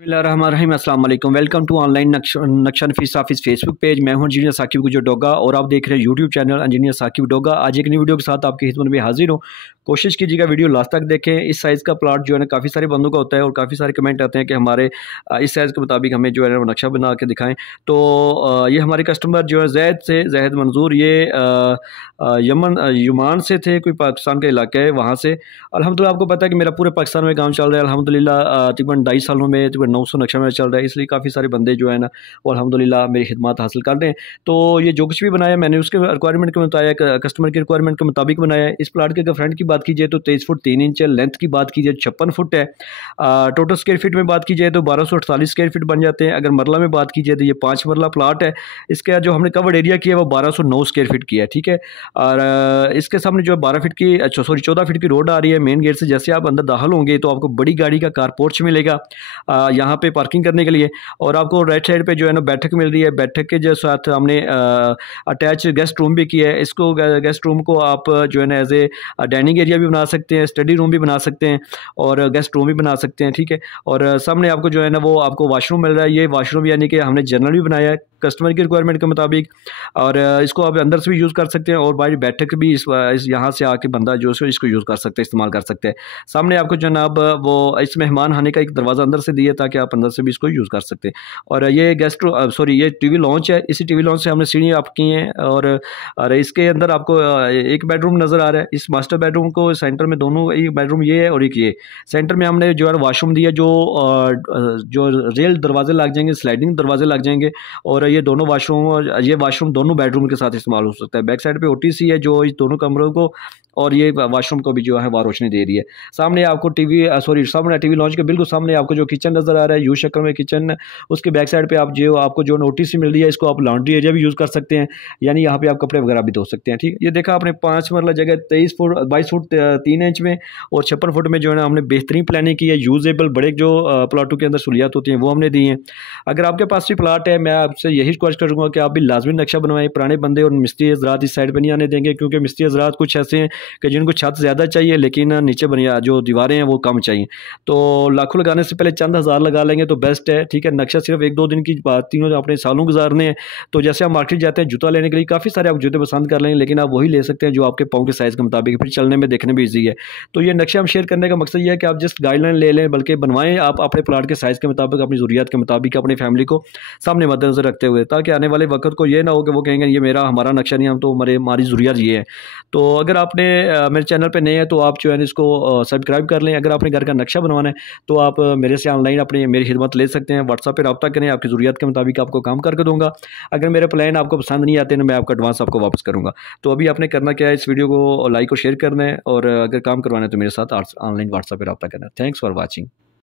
बिस्मिल्लाहिर्रहमानिर्रहीम, अस्सलाम वालेकुम। वेलकम टू ऑनलाइन नक्शा नफीस ऑफिस फेसबुक पेज। मैं हूं इंजीनियर साकिब गुजर डोगा और आप देख रहे हैं YouTube channel engineer Saqib Doga. आज एक नई वीडियो के साथ आपकी खिदमत में हाजिर हूं। कोशिश कीजिएगा वीडियो लास्ट तक देखें। इस साइज़ का प्लाट जो है ना काफ़ी सारे बंदों का होता है और काफ़ी सारे कमेंट आते हैं कि हमारे इस साइज़ के मुताबिक हमें जो है ना नक्शा बना के दिखाएँ। तो ये हमारे कस्टमर जो है जैद मंजूर, ये युमान से थे, कोई पाकिस्तान का इलाका है वहाँ से। अल्हम्दुलिल्लाह आपको पता है कि मेरा पूरे पाकिस्तान में काम चल रहा है अल्हम्दुलिल्लाह। तकरीबन 2.5 सालों में तकरीबन 900 नक्शा मेरा चल रहा है, इसलिए काफ़ी सारे बंदे जो है ना वो अल्हम्दुलिल्लाह मेरी खिदमत हासिल कर रहे हैं। तो ये जो कुछ भी बनाया मैंने उसके रिक्वायरमेंट के मुताबिक, कस्टमर की रिक्वायरमेंट के मुताबिक बनाया है। इस प्लाट के अगर फ्रंट की बात की जाए तो 23 फुट 3 इंच है। लेंथ की बात की जाए 56 फुट है। टोटल स्क्वायर फीट में बात की जाए तो 1248 स्क्वायर फीट बन जाते हैं। अगर मरला में बात की जाए तो ये 5 मरला प्लाट है। इसका जो हमने कवर्ड एरिया किया है वो 1209 स्क्वायर फीट किया है, ठीक है। और इसके सामने जो है 14 फीट की रोड आ रही है मेन गेट से। जैसे आप अंदर दाखिल होंगे तो आपको बड़ी गाड़ी का कार पोर्च मिलेगा यहाँ पे पार्किंग करने के लिए। और आपको राइट साइड पे जो है ना बैठक मिल रही है। बैठक के जो साथ हमने अटैच गेस्ट रूम भी किया है। इसको गेस्ट रूम को आप जो है ना एज ए डाइनिंग एरिया भी बना सकते हैं, स्टडी रूम भी बना सकते हैं और गेस्ट रूम भी बना सकते हैं, ठीक है। और सामने आपको जो है ना वो आपको वॉशरूम मिल रहा है। ये वॉशरूम यानी कि हमने जनरल भी बनाया है कस्टमर की रिक्वायरमेंट के मुताबिक। और इसको आप अंदर से भी यूज़ कर सकते हैं और बाहर बैठक भी इस यहाँ से आके बंदा जो है इसको यूज़ कर सकते हैं, इस्तेमाल कर सकते हैं। सामने आपको जनाब वो इस मेहमान खाने का एक दरवाज़ा अंदर से दिया ताकि आप अंदर से भी इसको यूज़ कर सकते हैं। और ये ये टीवी लॉन्च है। इसी टीवी लॉन्च से हमने सीढ़ी आप की हैं। और इसके अंदर आपको एक बेडरूम नज़र आ रहा है। इस मास्टर बेडरूम को सेंटर में दोनों, एक बेडरूम ये है और एक ये सेंटर में हमने जो है वॉशरूम दिया, जो रेल दरवाजे लग जाएंगे, स्लाइडिंग दरवाजे लग जाएंगे। और ये दोनों वाशरूम दोनों बेडरूम के साथ इस्तेमाल हो सकता है। बैक साइड पे ओटीसी है जो इस दोनों कमरों को और ये वॉशरूम को भी जो है वह रोशनी दे रही है। सामने आपको सामने टीवी लॉन्च के बिल्कुल सामने आपको जो किचन नज़र आ रहा है, यू शक्ल में किचन। उसके बैक साइड पे आपको जो ओटीसी मिल रही है, इसको आप लॉन्ड्री एरिया भी यूज़ कर सकते हैं, यानी यहाँ पे आप कपड़े वगैरह भी धो सकते हैं, ठीक है। ये देखा आपने 5 मरला जगह 22 फुट 3 इंच में और 56 फुट में जो है ना हमने बेहतरीन प्लानिंग की है। यूजेबल बड़े जो प्लाटों के अंदर सहूलियात होती हैं वो हमने दी हैं। अगर आपके पास भी प्लाट है, मैं आपसे यही रिक्वेस्ट करूँगा कि आप भी लाजमी नक्शा बनवाएं। पुराने बंदे और मिस्त्री हज़रात इस साइड पर नहीं आने देंगे, क्योंकि मिस्त्री हज़रात कुछ ऐसे हैं कि जिनको छत ज़्यादा चाहिए लेकिन नीचे बनिया जो दीवारें हैं वो कम चाहिए। तो लाखों लगाने से पहले चंद हज़ार लगा लेंगे तो बेस्ट है, ठीक है। नक्शा सिर्फ 1-2 दिन की बात, तीनों अपने सालों गुजारने हैं। तो जैसे आप मार्केट जाते हैं जूता लेने के लिए, काफ़ी सारे आप जूते पसंद कर लेंगे, लेकिन आप वही ले सकते हैं जो आपके पाँव के साइज़ के मुताबिक, फिर चलने में देखने में ईजी है। तो ये नक्शा हम शेयर करने का मकसद ये है कि आप जस्ट गाइडलाइन ले लें, बल्कि बनवाएं आप अपने प्लाट के साइज़ के मुताबिक, अपनी ज़रूरियात के मुताबिक, अपनी फैमिली को सामने मद्देनजर रखते हुए, ताकि आने वाले वक्त को ये ना हो कि वो कहेंगे ये हमारा नक्शा नहीं, हम तो हमारी ज़रूरियात ये है। तो अगर आपने मेरे चैनल पर नए हैं तो आप जो है इसको सब्सक्राइब कर लें। अगर आपने घर का नक्शा बनवाना है तो आप मेरे से ऑनलाइन मेरी खिदमत ले सकते हैं। व्हाट्सएप पे रब्ता करें, आपकी ज़रूरियात के मुताबिक आपको काम करके दूंगा। अगर मेरे प्लान आपको पसंद नहीं आते ना, मैं आपका एडवांस आपको वापस करूँगा। तो अभी आपने करना क्या है, इस वीडियो को लाइक और शेयर करना है, और अगर काम करवाना है तो मेरे साथ ऑनलाइन व्हाट्सएप पर रब्ता करना है। Thanks for watching.